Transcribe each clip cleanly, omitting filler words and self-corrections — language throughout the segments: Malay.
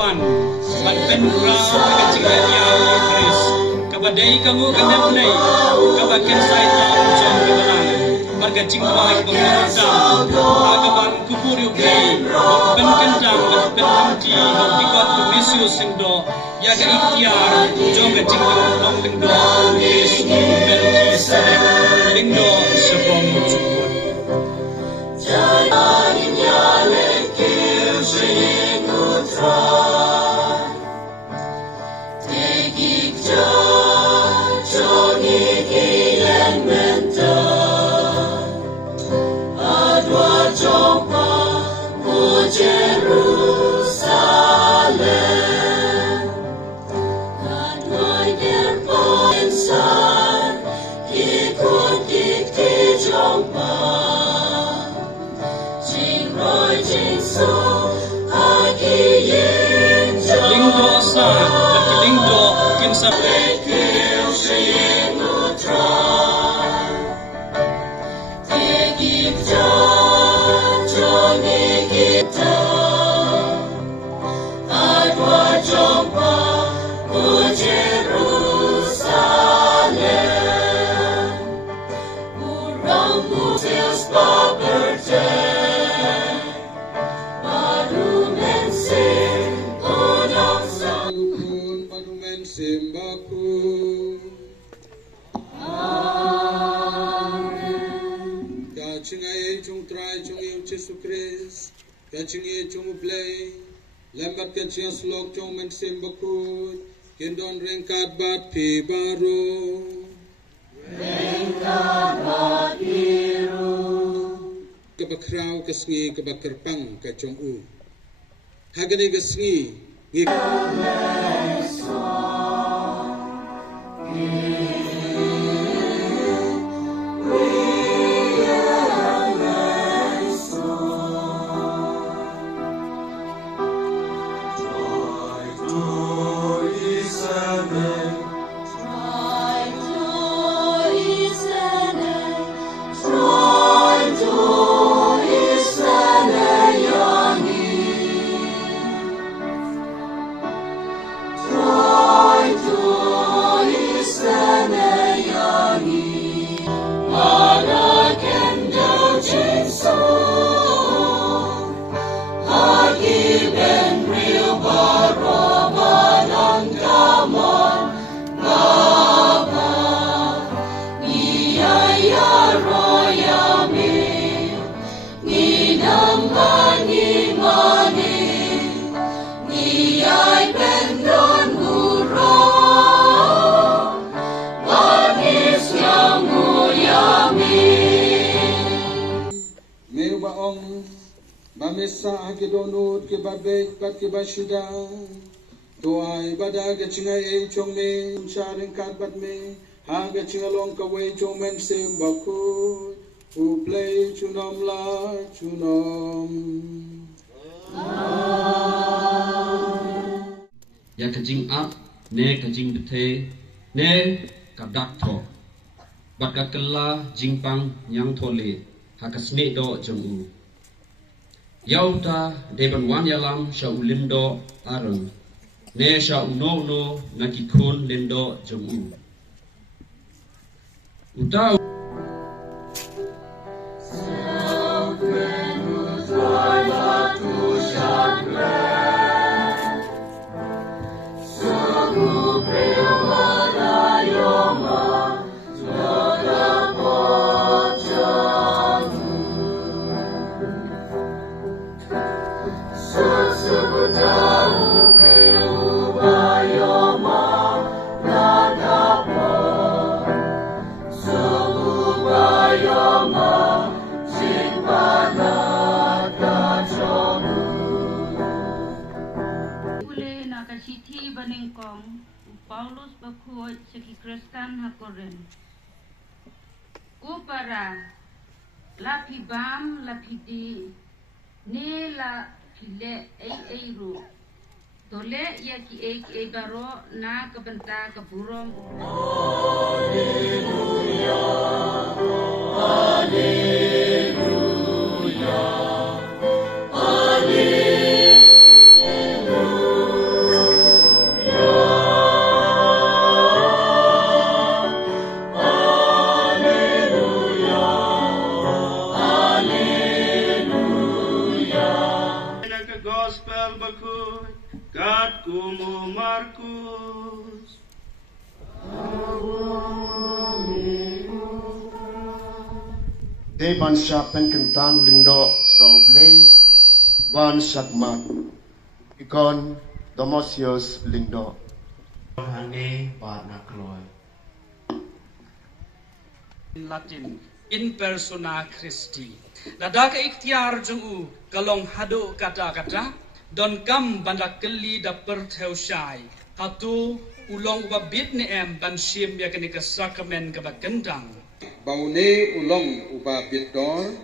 Tuhan, ban rau kecingnya Kris, kabadai kamu kanepnei, kabakin saya tahu jom kebelang, marga cingwai pengurang, agaban kuburi ublei, ben kendang ben hamti, ikut Tunisius indo, yaga ikhtiar, jom kecingwai long indo, Kris ben kisah, indo sebom cukup. Jangan nyalekir singutran, tegik joni kilen mentan, adwa jompa ku Jerusalem, adwa derpensan ikut dikti jompa. Lingdo sa, lingdo kinsa Simbaku. Amen. Kachingai chung trai chung yu Jesu Christ. Kachingai chung play. Lambat kachingai slok chung men simbaku. Kindon rengkat bat pi baru. Rengkat bat biru. Kebakrau kesngi kebakerpang kacung u. Hagani kesngi. Mamesa agedonut ke babek pat ke bashida toai bada ke chingai e chong me sharing kat bat me ha ke chingalong ka wei chong men sem baku who play chunom la chunom ya kajing up ne kajing bethe ne kadak tho bat ka kala jingpang nyang thole hakasne do jongu Yauta deban wan yalam sha ulindo arang ne sha uno no nakikun lindo jongu uta Paulus bakuot sa kikrestan hakoren. Upara lapibam lapidi ne la kile ay ru. Tole ya ki ay baro na kabanta kaburom. Hallelujah. Hallelujah. Hallelujah. Markus, kat kumu Markus. Day ban siya penkentang lingdo soble, van sakmat, ikon domosius lingdo. Hane ba nakloy. In Latin, in persona Christi. Dadaka ikhtiar jungu kalong hado kata-kata, don kam bandak keli da pertheu syai, hatu ulong ubabit ni ban sim ya kini ke sakramen ke bakendang. Baune ulong uba bidor.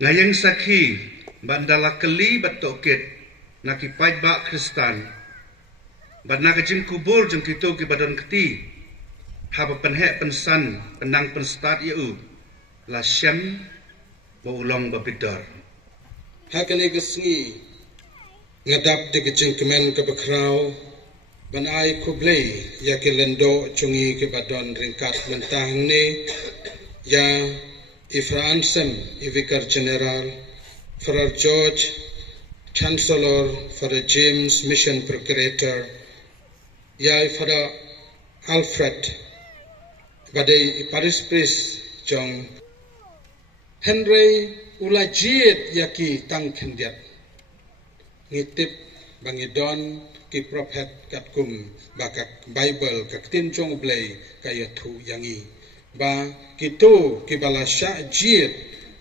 Ngayang sakhi bandala keli batokit nakipait ba Kristan. Bad nakajim kubul jeng kito ki badon keti. Haba penhek pensan penang penstat iu. La syam ba ulong ba bidor. Hakali kesngi ngadap de kecing kemen ke bekrau. Ban ai kublei ya ke lendo chungi ke badon ringkat mentang ni ya Ifransem Vicar General Father George Chancellor Father James Mission Procurator ya Father Alfred badai Paris Priest Jong Henry Ulajiet yaki tang kendiat ngitip bangidon ki prophet kat kum bakak Bible kak tin chong blai kaya thu yangi ba kitu ki balasya jiet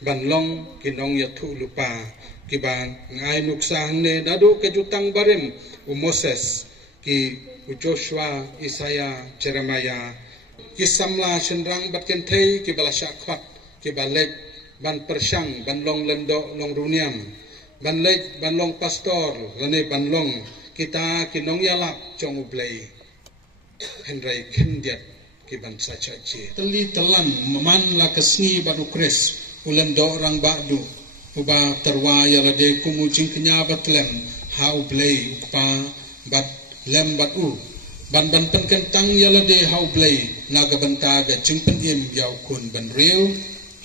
banlong kinong ya thu lupa ki ban ngai nuksang ne dadu ke jutang barim u Moses ki u Joshua Isaiah Jeremiah ki samla senrang batken thei ki balasya khat ki balek ban persang banlong lendo long runiam banlek banlong pastor lane banlong kita kinong yalap chong ublay Henry kendiat ki bansa chachi teli telan meman la kesni badu kris ulan do orang badu uba terwa yalade kumujing kenya batlem ha ublay upa bat lem batu ban pen kentang yalade ha ublay naga banta ga jingpen im yau kun ban real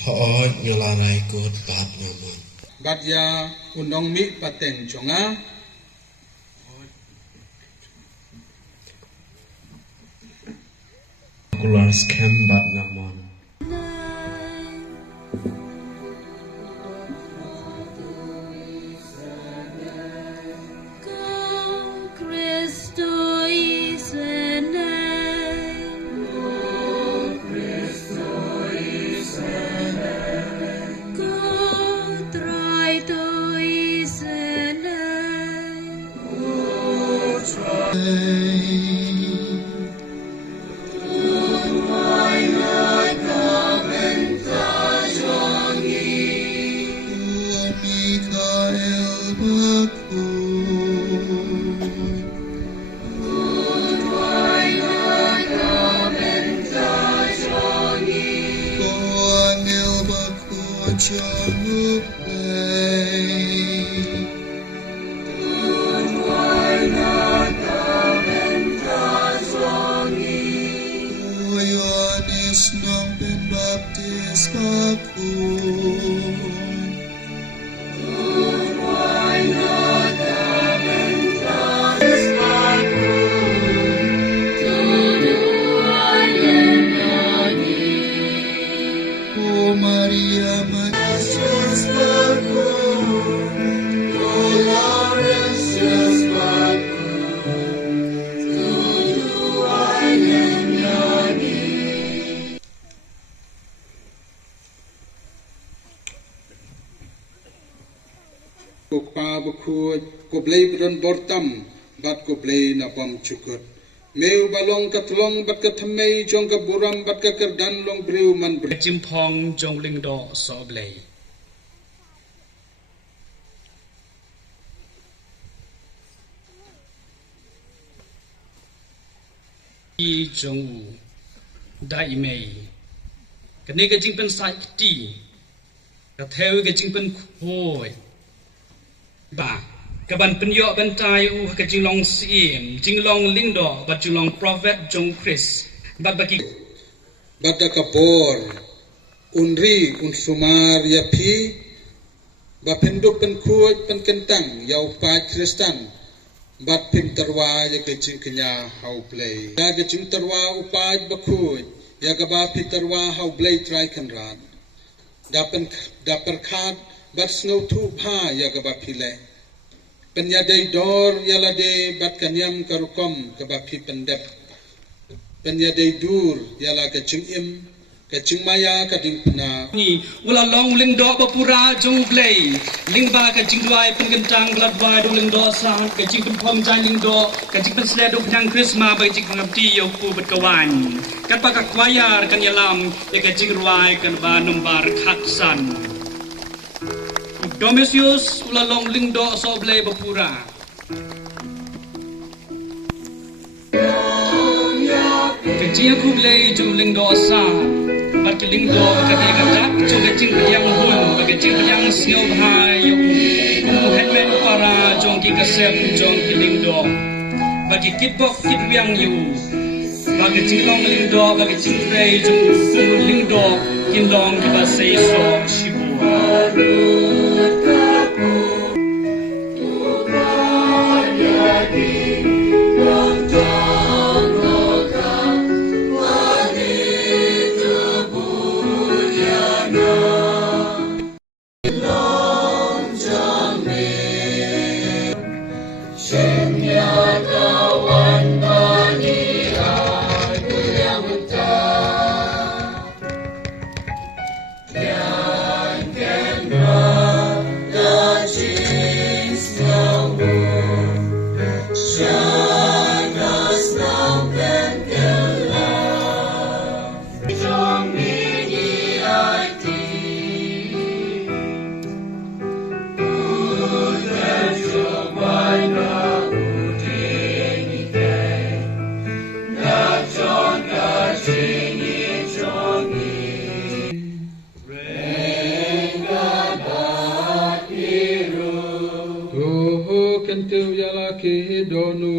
Hoot ngalanay kot bat naman. bat ya unong mi pateng chonga Kular scam bat naman. Kublai bron bortam bat kublai na bom cukut meu balong katlong bat kathamei jong ka buram bat ka kerdan long breu man bre Jimpong jong lingdo soblay. I jong dai mei. Kene ka jingpen sai ti. Ka theo ka jingpen khoi. Ba kaban penyo bantai ka jinglong sim jinglong lingdo ba jinglong prophet jong Chris ba baki bat ka bor unri un sumar ya phi ba penduk pen kuat pen kentang yau pai Kristen bat pim terwa ya ke kenya hau play ya ke terwa upai ba kuat ya ke ba pi terwa hau play try kan ran dapen khat bat snow tu pha ya ke ba pile penyadai dor ya la de bat kanyam karukom ke ba pi pendep penyadai dur ya la ke im ke maya ka ding pna ni wala long ling do bapura jong play ling ba ka duai pen kentang glad ba do ling do sa ka pen phom jan ling do ka pen sle do pnang Christmas ba ngapti yo pu bet kawan kat ba ka kwayar kan yalam ya ka ruai kan ba numbar khaksan Domesius wala long ling do so play bapura Kecil aku play jong ling do sa bat keling do kati katak jong kecing yang hun kecing yang snow hai yung headman para jong ki kasem jong keling do bagi kitbok kit yang yu bagi cingkong ling do bagi cingprei jong ling do kindong ki ba sei so shibu kentiu yala ke donu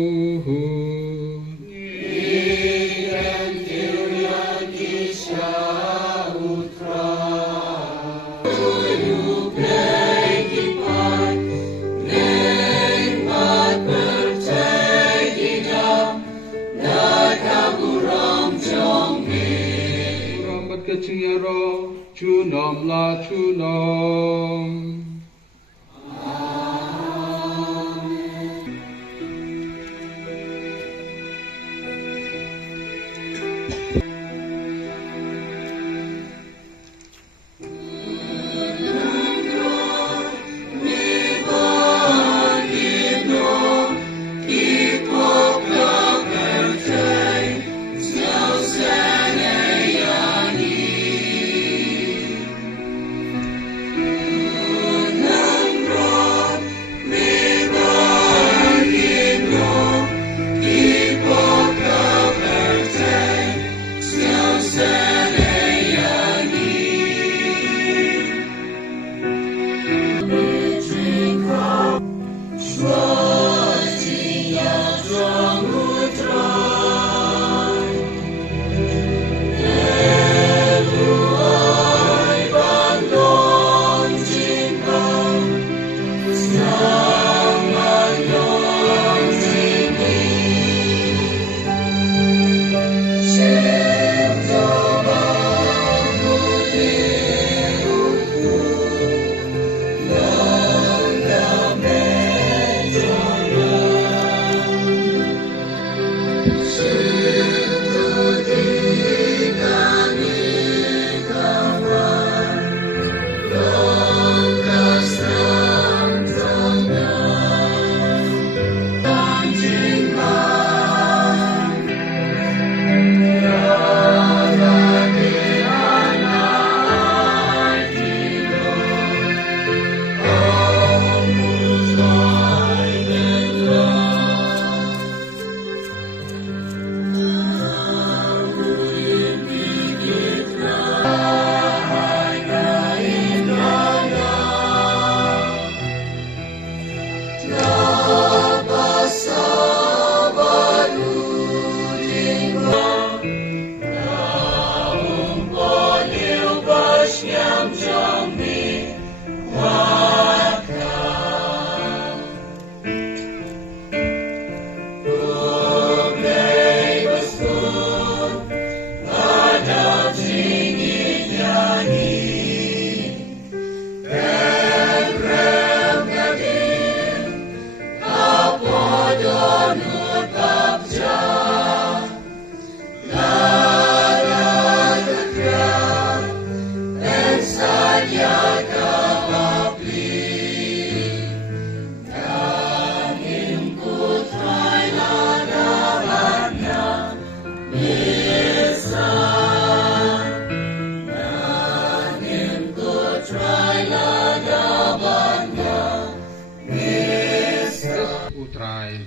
Chunom la chunom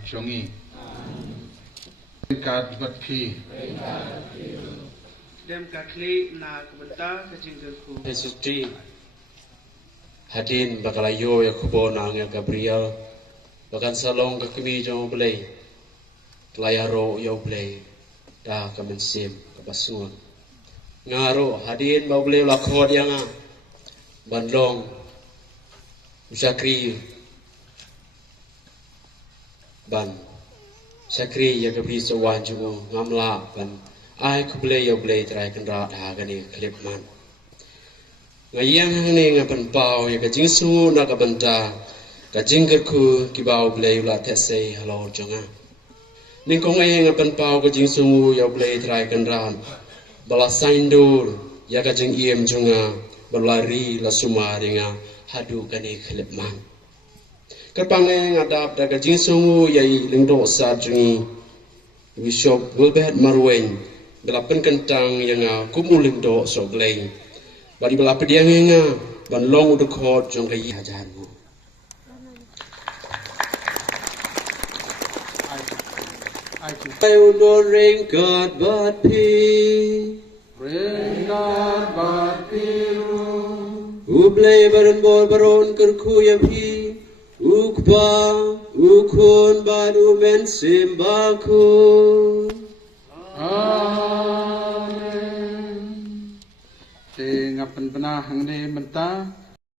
chongi kat bat khi Dem kakli na kabenta kajing gerku. Yesus hadin bakalayo ya kubo nang ya Gabriel bakan salong ka kimi jong blay layaro yo blay da kamensim kabasun ngaro hadin ba blay lakhod yang bandong Syakri ban Syakri ya gabi sawan jungo ngamla ban ai ku blay yo blay trai kan ra da gani klip man ngayang ni ngapan pau ya kajing su na ka banta kajing ku ki bau blay la tese halo jonga ning ko ngai ngapan pau kajing su ya blay trai kan ran bala saindur ya kajing iem jonga balari la sumaringa hadu kani khlip man kapange ngadap da kajing su ya lingdo sa jungi bishop wilbert marwen belapen kentang yang kumulingdo so blay bari bala pediang nga ban long de khot jong kai hajan mo ai undo ring god bat pi rengar bat piru ublay baron bor baron ker khu ya pi ukpa ukon badu men simbaku amen te ngapan benah hang ne menta